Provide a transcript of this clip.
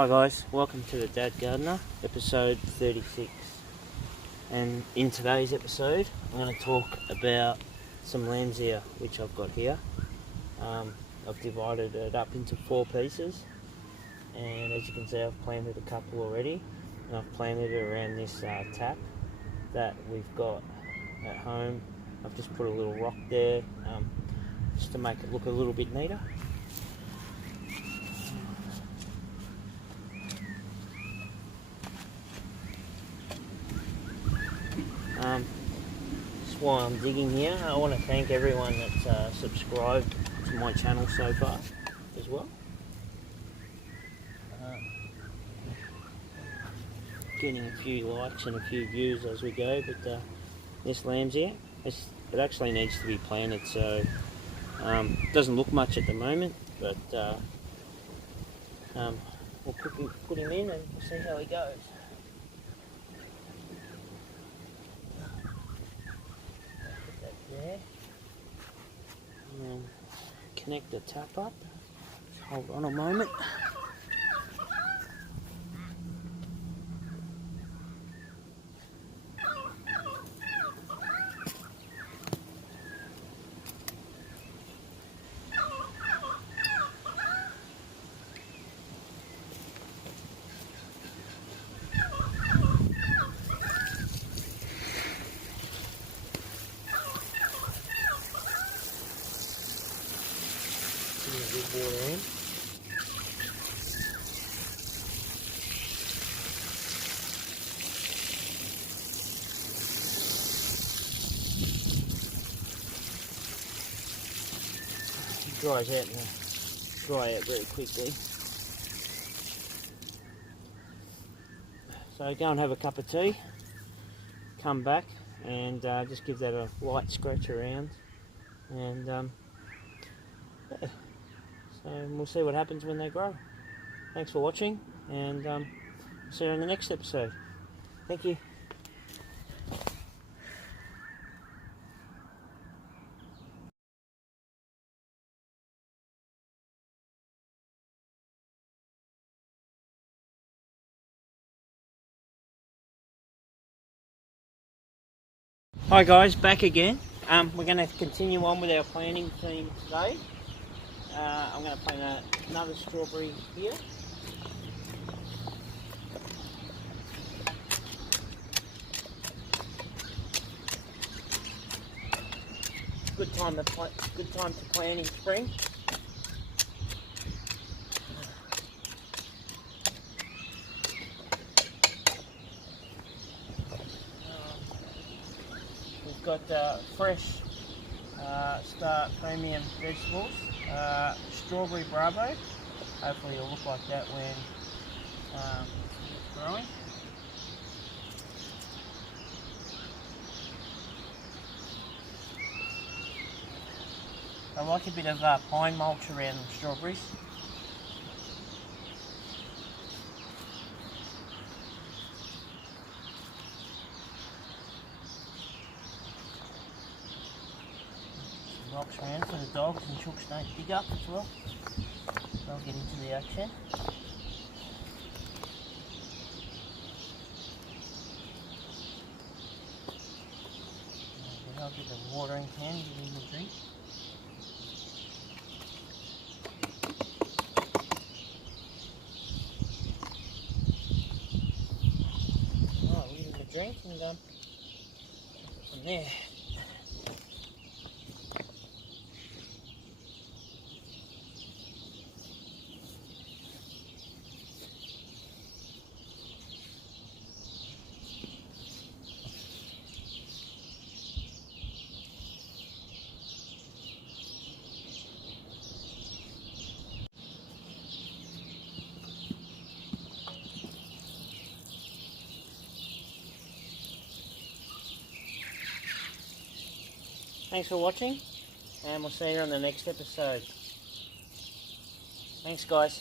Hi guys, welcome to the Dad Gardener, episode 36. And in today's episode, I'm going to talk about some Landsia which I've got here. I've divided it up into 4 pieces, and as you can see, I've planted a couple already, and I've planted it around this tap that we've got at home. I've just put a little rock there just to make it look a little bit neater. Just while I'm digging here, I want to thank everyone that's subscribed to my channel so far as well. Getting a few likes and a few views as we go, but this Landsia, it actually needs to be planted, so it doesn't look much at the moment, but we'll put him in and we'll see how he goes. Put that there. And connect the tap up. Just hold on a moment. Put a bit of water in. It dries out and dry out very quickly. So go and have a cup of tea, come back and just give that a light scratch around, and yeah. So we'll see what happens when they grow. Thanks for watching, and see you in the next episode. Thank you. Hi guys, back again. We're going to continue on with our planting theme today. I'm going to plant another strawberry here. Good time to plant in spring. We've got fresh start premium vegetables, strawberry Bravo. Hopefully it'll look like that when it's growing. I like a bit of pine mulch around the strawberries. Rocks around so the dogs and chooks don't dig up as well. They'll get into the action. I'll get the watering can, give him a drink. Oh, we'll give him a drink and from there. Thanks for watching, and we'll see you on the next episode. Thanks guys.